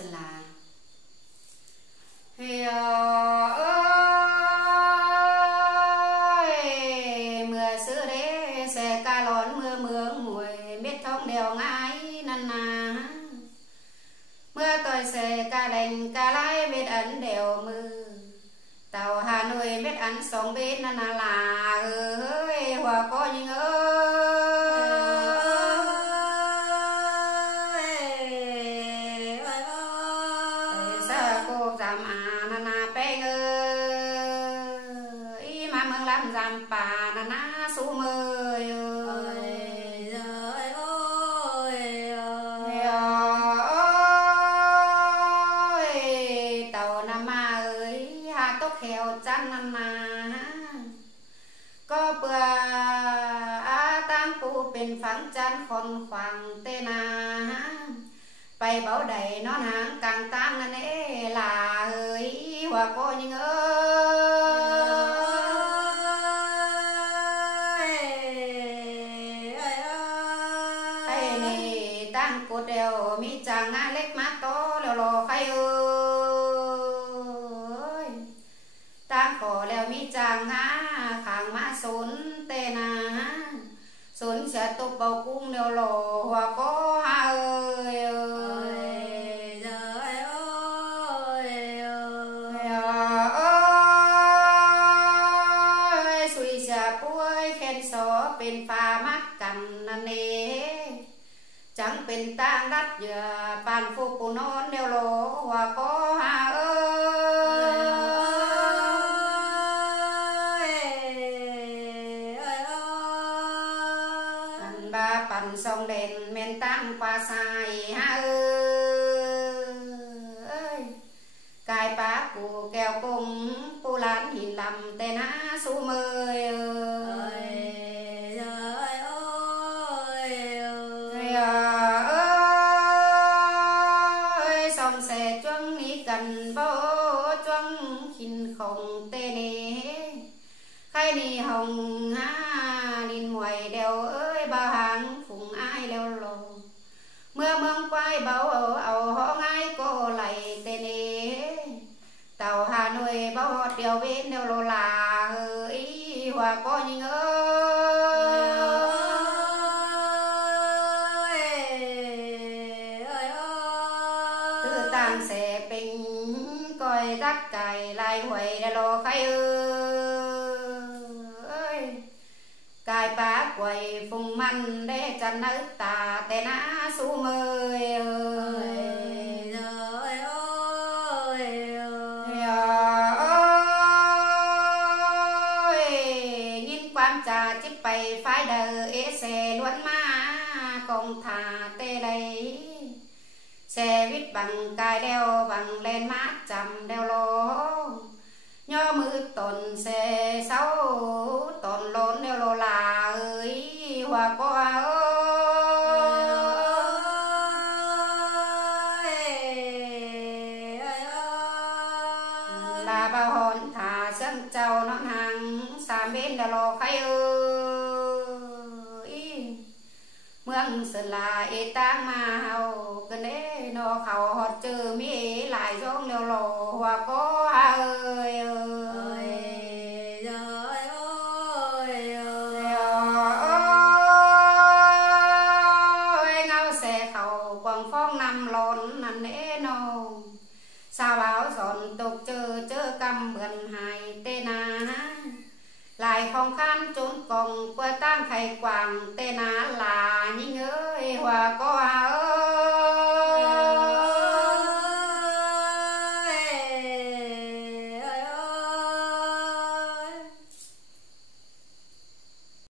sơn là mưa xưa đế xe ca lón mưa mương mùi biết thông đều ngái năn nà mưa tôi xe ca lành ca lái biết ấn đều mưa tàu Hà Nội biết ăn sống biết năn nà là ơi hòa có những giảm bà na na số mười tàu nam ma ơi hà tốc heo chăn năn na có bữa tăng phụเป็นฝังจันคนขวางเตนาไปเบาใดนอนหางกลางตั้งนั่นเอ๋ล่ะเอ้ยว่าก็ยังcô đều mi chàng ngã lết má to leo lò khay ơi tang khổ leo mi chàng ngã khang má sốn tê na sốn sẽ tục bầu cung leo lò hòa có ha ơi ơi suy sẽ puôi khen xó bên pha mắt cằn nè chẳngเป็นตางดัดเหยื่อปานฟูปูนอนเดียวโลว่าก็หาเอ้ยอันบาปั่นทรงเด่นเมนตั้งปลาใสหาเอ้ยกายปลากูแก้วกงปูล้านหินลำแต่น้าสู้เมยกันบ่จ้วงขินของเตเนใครนี่หงหาดินมวยเดียวเอ้ยบาหังฝุงอ้ายแล้วโลเมื่อเมืองควายเบาเอาห้องอ้ายก็ไหลเตเนเต่าหาหน่วยเบาเดียวเว้นเดียวโลลาเอ้ยหัวก็ยิงเสเป็นก้อยรักไก่ลายหวยได้รอใครเอ้ยกายปากไว้ฟุงมันได้จันนึกตาแต่น้าสู้เมยยินความจ่าจิบไปไฟเดอเอเซล้วนมากองถาเตเลยxe vít bằng cài đeo bằng lên mát chầm đeo lô nhớ mưa tồn xe sáu tồn lốn đeo lô là ơi hòa qua là bao hồn thả sân trâu nón hàng xàm bên đeo lô khay ơi mương sơn là ê tang mà hầu cần đế nó khẩu hot trừ mi lại giống liều lò hòa có ơi ơi ngao xe khẩu quăng phong nằm lon nằm nế nô sao báo giòn tục chơ cầm bần hài tê na lại không khăn trốn còng quơ tang khay quàng tê na